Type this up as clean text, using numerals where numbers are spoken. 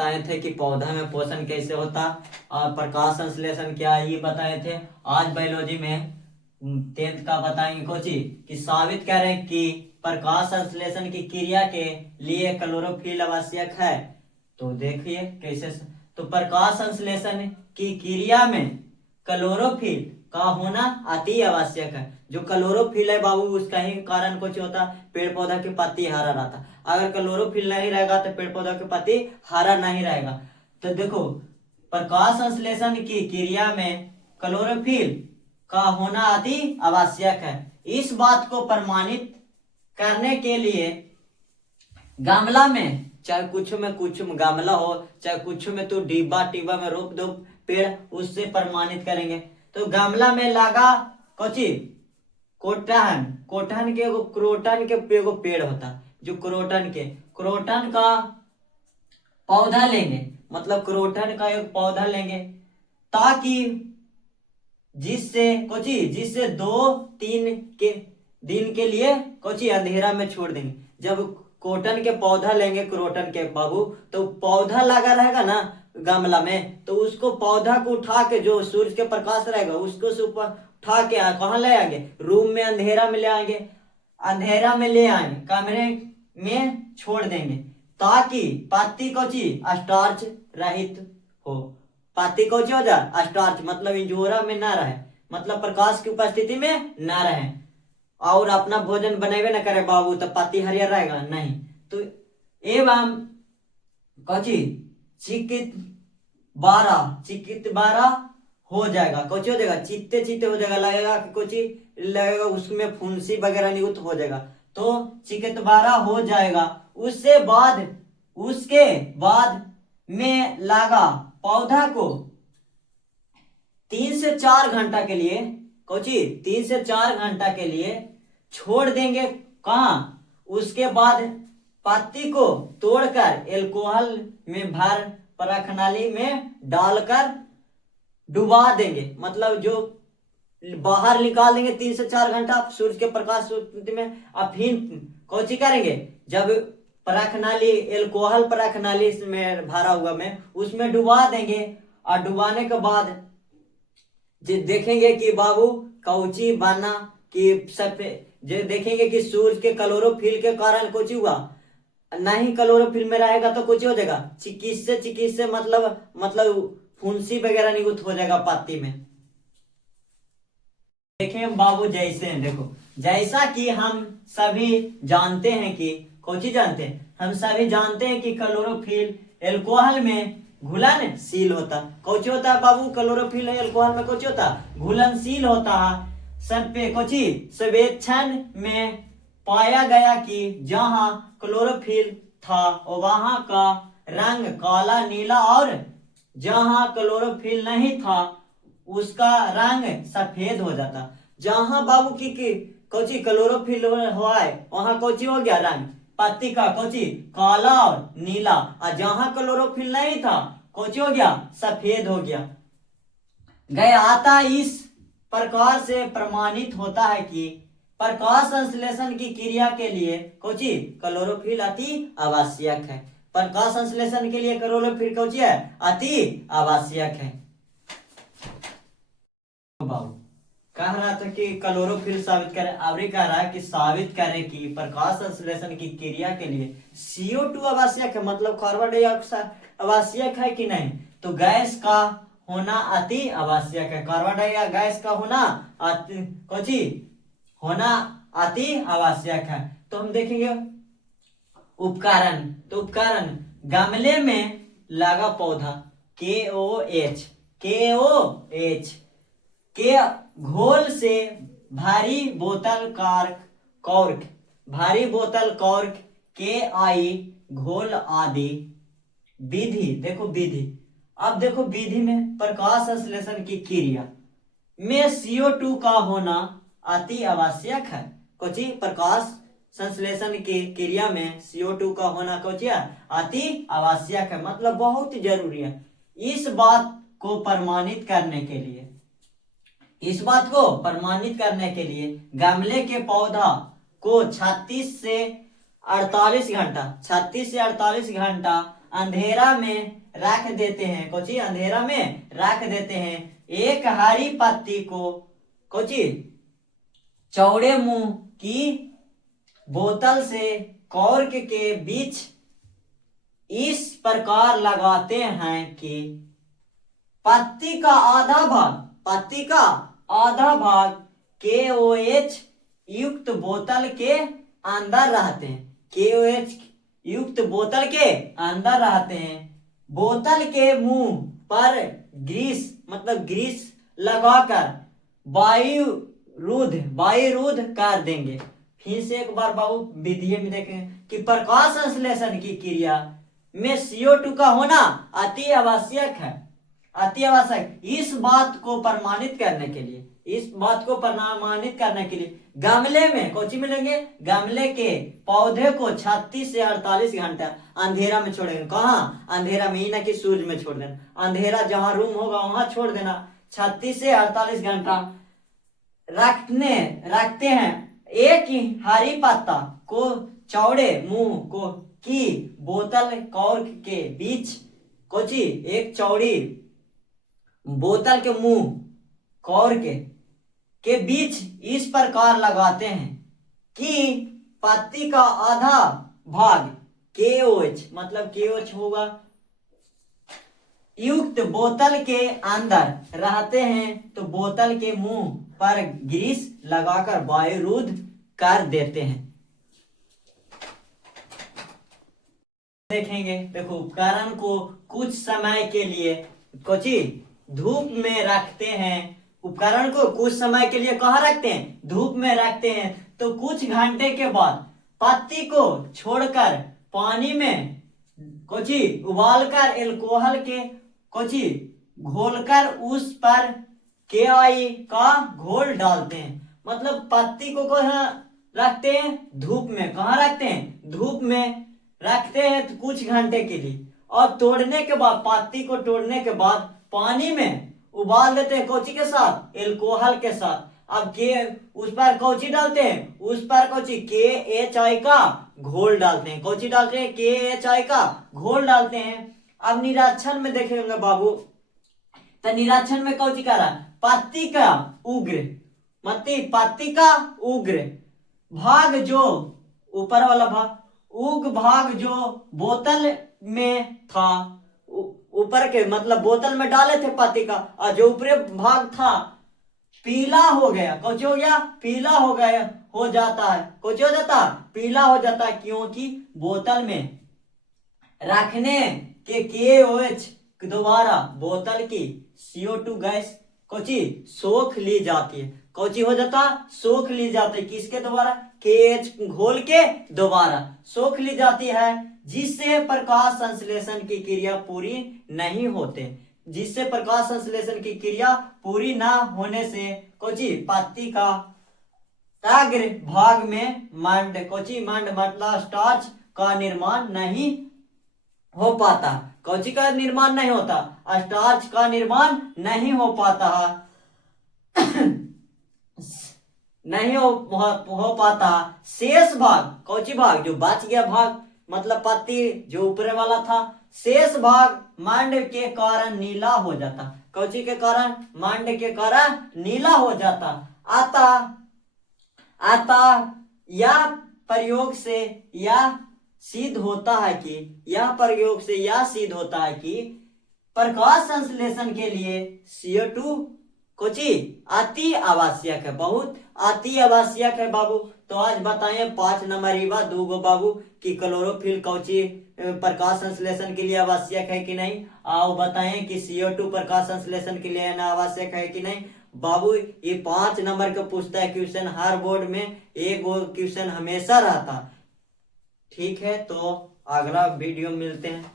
बताए थे कि पौधा में पोषण कैसे होता और प्रकाश संश्लेषण क्या है ये बताए थे। आज बायोलॉजी में 10th का बताएंगे कोची कि साबित करें कि प्रकाश संश्लेषण की क्रिया के लिए क्लोरोफिल आवश्यक है। तो देखिए कैसे तो प्रकाश संश्लेषण की क्रिया में क्लोरोफिल का होना अति आवश्यक है। जो क्लोरोफिल है बाबू उसका ही कारण कुछ होता, पेड़ पौधा की पत्ती हरा रहता। अगर क्लोरोफिल नहीं रहेगा तो पेड़ पौधा की पत्ती हरा नहीं रहेगा। तो देखो प्रकाश संश्लेषण की क्रिया में क्लोरोफिल का होना अति आवश्यक है। इस बात को प्रमाणित करने के लिए गमला में चाहे कुछ में गमला हो चाहे कुछ में तो डिब्बा टिब्बा में रोप दो पेड़, उससे प्रमाणित करेंगे। तो गमला में लगा कोची कोटन कोटन के एगो क्रोटन के एगो पेड़ होता, जो क्रोटन का पौधा लेंगे, मतलब क्रोटन का एक पौधा लेंगे ताकि जिससे 2-3 के दिन के लिए अंधेरा में छोड़ देंगे। जब कॉटन के पौधा लेंगे क्रोटन के बाबू, तो पौधा लगा रहेगा ना गमला में, तो उसको पौधा को उठा के जो सूरज के प्रकाश रहेगा उसको से ऊपर उठा के कहाँ ले आएंगे, रूम में अंधेरा में ले आएंगे, कमरे में छोड़ देंगे ताकि पत्ती स्टार्च रहित हो। पत्ती हो जाए स्टार्च मतलब इंजोरा में ना रहे, मतलब प्रकाश की उपस्थिति में ना रहे और अपना भोजन बनेबे न करे बाबू, तो पत्ती हरियर रहेगा नहीं। तो एवं चिकित बारा हो जाएगा, हो जाएगा चित्ते हो जाएगा, लगेगा उसमें फुंसी वगैरह नियुक्त हो जाएगा, तो चिकित बारा हो जाएगा। उसके बाद में लगा पौधा को 3 से 4 घंटा के लिए 3 से 4 घंटा के लिए छोड़ देंगे। कहाँ? उसके बाद पत्ती को तोड़कर एल्कोहल में भर परखनाली में डालकर डुबा देंगे, मतलब जो बाहर निकाल देंगे 3 से 4 घंटा सूरज के प्रकाश में। अब फिर करेंगे, जब परखनाली एल्कोहल परखनाली में भरा हुआ में उसमें डुबा देंगे और डुबाने के बाद देखेंगे कि बाबू कौची बना कि जो देखेंगे कि सूरज के क्लोरोफिल के कारण कुछ हुआ नहीं, क्लोरोफिल में रहेगा तो कुछ हो जाएगा चिकित्से मतलब फुंसी वगैरह नियुक्त हो जाएगा पत्ती में। देखें बाबू जैसा कि हम सभी जानते हैं कि हम सभी जानते हैं कि क्लोरोफिल एल्कोहल में घुलनशील होता। होता है बाबू क्लोरोफिल एल्कोहल में होता घुलनशील होता है। सर्वेक्षण में पाया गया कि जहां क्लोरोफिल था वहां का रंग काला नीला और जहां क्लोरोफिल नहीं था उसका रंग सफेद हो जाता। जहां बाबू की क्लोरोफिल हुआ है वहां हो गया रंग पत्ती का काला और नीला, और जहां क्लोरोफिल नहीं था हो गया सफेद हो गया आता। इस प्रकार से प्रमाणित होता है कि प्रकाश संश्लेषण की क्रिया के लिए क्लोरोफिल अति आवश्यक है। प्रकाश संश्लेषण के लिए क्लोरोफिल अति आवश्यक है। कह रहा था कि क्लोरोफिल साबित करें, अब कह रहा है कि साबित करें कि प्रकाश संश्लेषण की क्रिया के लिए CO2 आवश्यक है, मतलब कार्बन डाइऑक्साइड आवश्यक है कि नहीं। तो गैस का होना अति आवश्यक है, कार्बन डाइऑक्साइड गैस का होना अति आवश्यक है। तो हम देखेंगे उपकरण गमले में लगा पौधा KOH के घोल से भारी बोतल कॉर्क KI घोल आदि विधि। अब देखो विधि में प्रकाश संश्लेषण की क्रिया में CO2 का होना अति आवश्यक है। प्रकाश संश्लेषण की क्रिया में CO2 का होना अति आवश्यक है, मतलब बहुत जरूरी है। इस बात को प्रमाणित करने के लिए गमले के पौधा को 36 से 48 घंटा अंधेरा में रख देते हैं। कोची अंधेरा में रख देते हैं। एक हरी पत्ती को कोची चौड़े मुंह की बोतल से कॉर्क के बीच इस प्रकार लगाते हैं कि पत्ती का आधा भाग KOH युक्त बोतल के अंदर रहते हैं। KOH युक्त बोतल के अंदर रहते हैं। बोतल के मुंह पर ग्रीस लगाकर वायुरुद्ध कर देंगे। फिर से एक बार बाबू विधि में देखेंगे कि प्रकाश संश्लेषण की क्रिया में CO2 का होना अति आवश्यक है। इस बात को प्रमाणित करने के लिए गमले में कोची मिलेंगे, गमले के पौधे को 36 से 48 घंटा अंधेरा में छोड़ेंगे। कहाँ अंधेरा में, ही ना कि सूरज में छोड़ देना। अंधेरा जहां रूम होगा वहां छोड़ देना। 36 से 48 घंटा रखते हैं। एक ही हरी पत्ता को चौड़े मुंह को की बोतल कॉर्क के बीच कोची एक चौड़ी बोतल के मुंह कॉर्क के बीच इस प्रकार लगाते हैं कि पत्ती का आधा भाग KOH मतलब KOH होगा युक्त बोतल के अंदर रहते हैं। तो बोतल के मुंह पर ग्रीस लगाकर वायुरुद्ध कर देते हैं। देखेंगे, देखो उपकरण को कुछ समय के लिए कोची धूप में रखते हैं। उपकरण को कुछ समय के लिए कहाँ रखते हैं, धूप में रखते हैं। तो कुछ घंटे के बाद पत्ती को छोड़कर पानी में कोची उबालकर एल्कोहल के कोची घोलकर उस पर KI का घोल डालते हैं। मतलब पत्ती को कहाँ रखते हैं, धूप में। कहाँ रखते हैं, धूप में रखते हैं तो कुछ घंटे के लिए। और तोड़ने के बाद पत्ती को तोड़ने के बाद पानी में उबाल देते हैं। कोची के साथ, एल्कोहल के साथ। अब उस पर कोची डालते हैं, उस पर कोची KHI का घोल डालते हैं। कोची डालते हैं, KHI का घोल डालते हैं। अब निरीक्षण में देखेंगे बाबू, तो निरीक्षण में कोची कर रहा है, पत्ती का उग्र भाग जो ऊपर वाला भाग, भाग जो बोतल में था, ऊपर के मतलब बोतल में डाले थे पत्ती का, और जो ऊपरी भाग था पीला हो गया। कुछ हो गया, पीला हो गया, हो जाता है। कुछ हो जाता, पीला हो जाता है, क्योंकि बोतल में रखने के KOH द्वारा बोतल की CO2 गैस कोची सोख ली जाती है। कोची हो जाता, सोख ली जाती है। किसके द्वारा, KH घोल के द्वारा सोख ली जाती है, जिससे प्रकाश संश्लेषण की क्रिया पूरी नहीं होते। जिससे प्रकाश संश्लेषण की क्रिया पूरी ना होने से कोची पत्ती का अग्र भाग में मंड मतलब स्टार्च का निर्माण नहीं हो पाता। कोची का निर्माण नहीं होता, स्टार्च का निर्माण नहीं हो पाता नहीं हो पाता। शेष भाग, कोची भाग जो बच गया भाग मतलब पत्ती जो ऊपर वाला था, शेष भाग मंड के कारण नीला हो जाता। कोची के कारण, मंड के कारण नीला हो जाता। अतः यह प्रयोग से यह सिद्ध होता है कि प्रकाश संश्लेषण के लिए CO2 कोची अति आवश्यक है, बहुत अति आवश्यक है बाबू। तो आज बताएं 5 नंबर रीवा 2 गो बाबू कि क्लोरोफिल कोची प्रकाश संश्लेषण के लिए आवश्यक है कि नहीं। आओ बताएं कि CO2 प्रकाश संश्लेषण के लिए आवश्यक है कि नहीं बाबू। ये 5 नंबर का पूछता है क्वेश्चन, हर बोर्ड में एक क्वेश्चन हमेशा रहता। ठीक है, तो अगला वीडियो मिलते हैं।